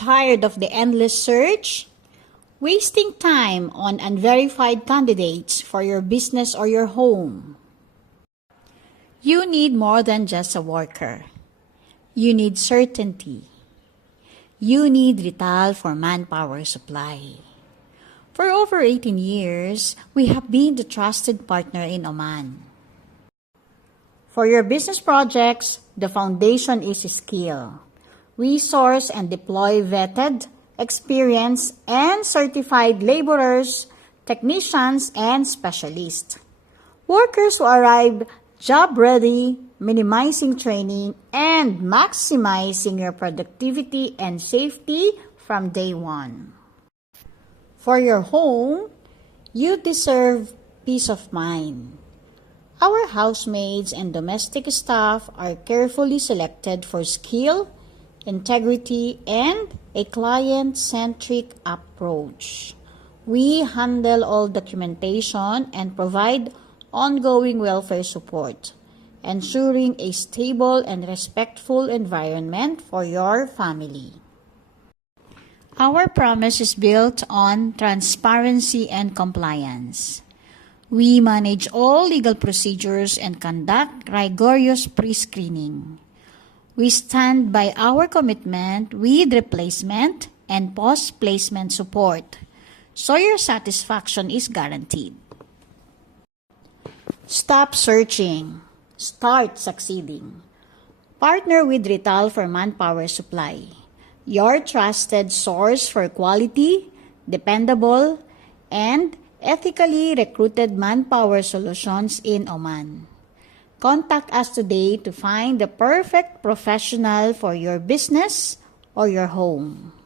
Tired of the endless search? Wasting time on unverified candidates for your business or your home? You need more than just a worker. You need certainty. You need Rital for manpower supply. For over 18 years, we have been the trusted partner in Oman. For your business projects, the foundation is skill. We source and deploy vetted, experienced, and certified laborers, technicians, and specialists. Workers who arrive job-ready, minimizing training, and maximizing your productivity and safety from day one. For your home, you deserve peace of mind. Our housemaids and domestic staff are carefully selected for skill, integrity, and a client-centric approach. We handle all documentation and provide ongoing welfare support, ensuring a stable and respectful environment for your family. Our promise is built on transparency and compliance. We manage all legal procedures and conduct rigorous pre-screening. We stand by our commitment with replacement and post-placement support, so your satisfaction is guaranteed. Stop searching. Start succeeding. Partner with Rital for manpower supply, your trusted source for quality, dependable, and ethically recruited manpower solutions in Oman. Contact us today to find the perfect professional for your business or your home.